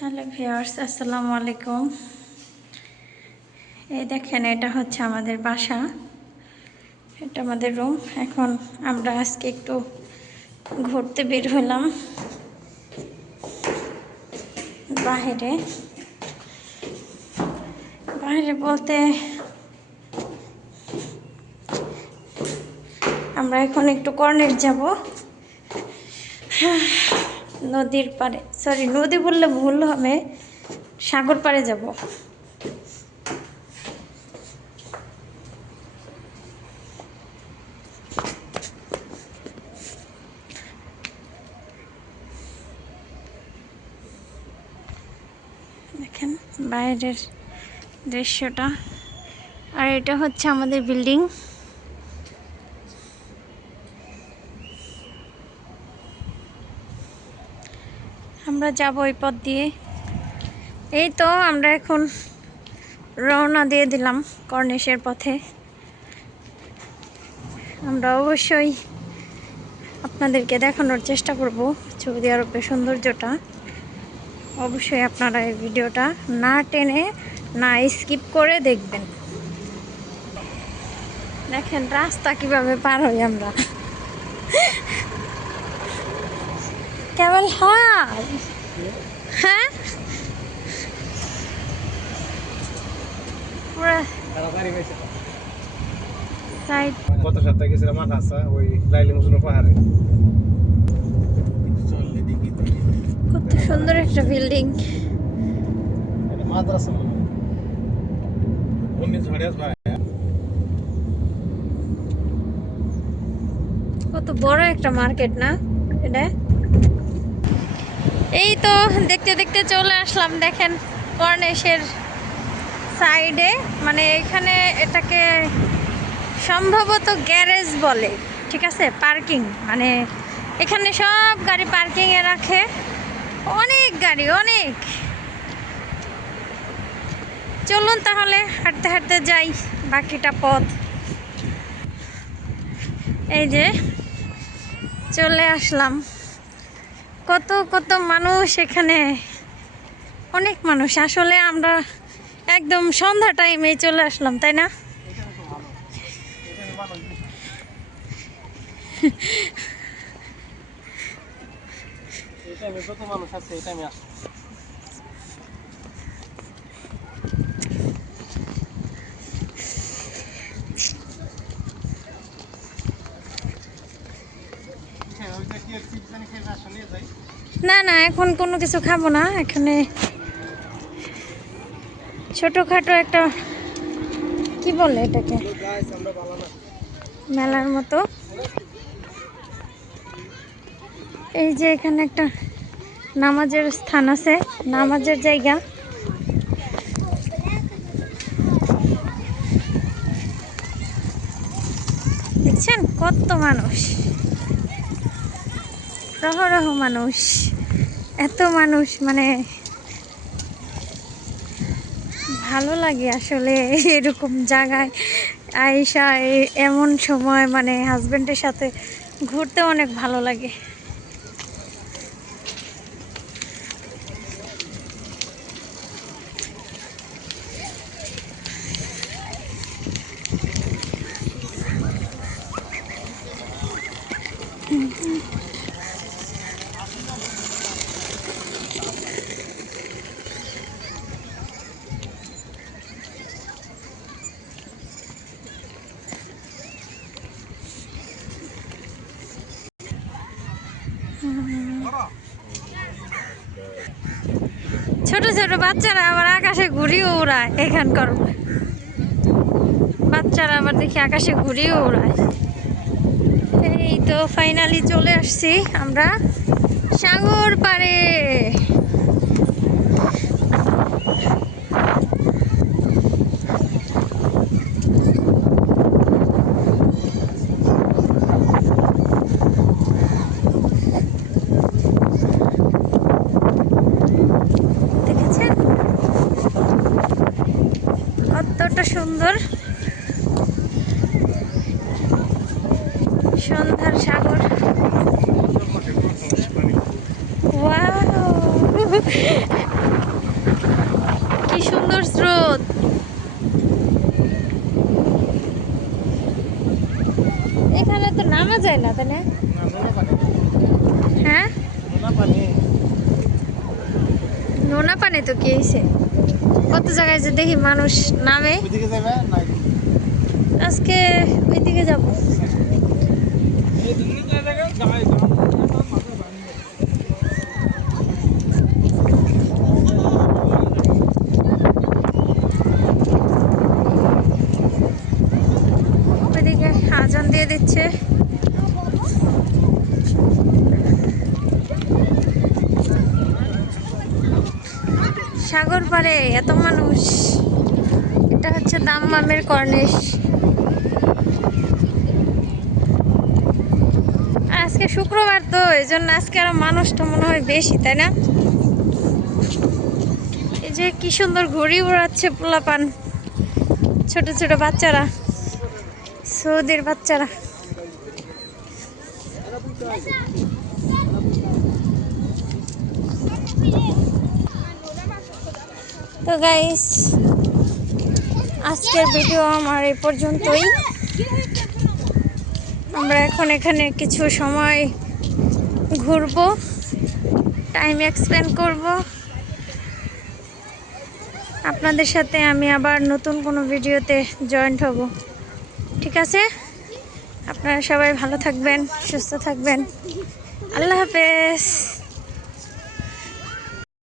Hello viewers আসসালামু আলাইকুম। এই দেখেন, এটা হচ্ছে আমাদের বাসা। এটা আমাদের রুম এখন আমরা আজকে একটু ঘুরতে বের হলাম বাইরে বাইরে বলতে আমরা এখন একটু কর্নের যাব। নদীর পাড়ে সরি নদী বললে ভুল হবে, সাগর পাড়ে যাব। দেখেন বাইরের দৃশ্যটা। আর এটা হচ্ছে আমাদের বিল্ডিং। আমরা যাব ওই পথ দিয়ে। এই তো আমরা এখন রওনা দিয়ে দিলাম কর্নেশের পথে। আমরা অবশ্যই আপনাদেরকে দেখানোর চেষ্টা করব সৌদি আরবের সৌন্দর্যটা। অবশ্যই আপনারা এই ভিডিওটা না টেনে, না স্কিপ করে দেখবেন। দেখেন রাস্তা কীভাবে পার হই আমরা। হাই হ্যাঁ? সাইড। গত সপ্তাহে গেছিলাম আকাশা ওই লাইলি মুসুনো পাহাড়ে। কত সুন্দর একটা বিল্ডিং মাদ্রাসা কত বড় একটা মার্কেট না এটা? এই তো দেখতে দেখতে চলে আসলাম, দেখেন কর্নেশের সাইডে মানে এখানে এটাকে সম্ভবত গ্যারেজ বলে, ঠিক আছে? পার্কিং মানে এখানে সব গাড়ি পার্কিংয়ে রাখে। অনেক গাড়ি, অনেক। চলুন তাহলে, হাঁটতে হাঁটতে যাই বাকিটা পথ। এই যে চলে আসলাম। কত কত মানুষ এখানে? অনেক মানুষ। আসলে আমরা একদম সন্ধ্যা টাইমে চলে আসলাম, তাই না? এই টাইমে মানুষ আছে এই টাইমে আসছে হ্যাঁ, ওইটা কি আর চিপস জানি খেয়ে আসো নিয়ে যাই না না, এখন কোনো কিছু খাব না। এখানে ছোটোখাটো একটা, কি বলে এটাকে? মেলার মতো। এই যে এখানে একটা নামাজের স্থান আছে, নামাজের জায়গা। দেখছেন? কত মানুষ। রহ রহ মানুষ, এত মানুষ মানে ভালো লাগে আসলে এরকম জায়গায় আয়েশা এমন সময় মানে হাজব্যান্ডের সাথে ঘুরতে অনেক ভালো লাগে। ছোট ছোট বাচ্চারা আবার আকাশে ঘুরিও উড়ায় এখানকার। বাচ্চারা আবার দেখি আকাশে ঘুরিও উড়ায়। এই তো ফাইনালি চলে আসছি আমরা সাগর পাড়ে দেখেছেন কতটা সুন্দর সন্ধ্যার সাগর। ওয়াও। সুন্দর স্রোত। এখানে তো নামা যায় না তাই না? হ্যাঁ? নোনা পানি তো কি হয়েছে কত জায়গায় যে দেখি মানুষ নামে। আজকে ওইদিকে যাব। আজান দিয়ে দিচ্ছে। সাগর পাড়ে এত মানুষ। এটা হচ্ছে দাম্মামের কর্নেশ। আজকে শুক্রবার তো এই জন্য আজকে আরও মানুষটা মনে হয় বেশি, তাই না? এই যে কি সুন্দর ঘুড়ি উড়াচ্ছে পোলাপান, ছোট ছোট বাচ্চারা, সৌদির বাচ্চারা। তো গাইস আজকের ভিডিও আমার এই পর্যন্তই। আমরা এখন এখানে কিছু সময় ঘুরবো টাইম এক্সপেন্ড করব। আপনাদের সাথে আমি আবার নতুন কোনো ভিডিওতে জয়েন্ট হব। ঠিক আছে? আপনারা সবাই ভালো থাকবেন, সুস্থ থাকবেন। আল্লাহ হাফেজ।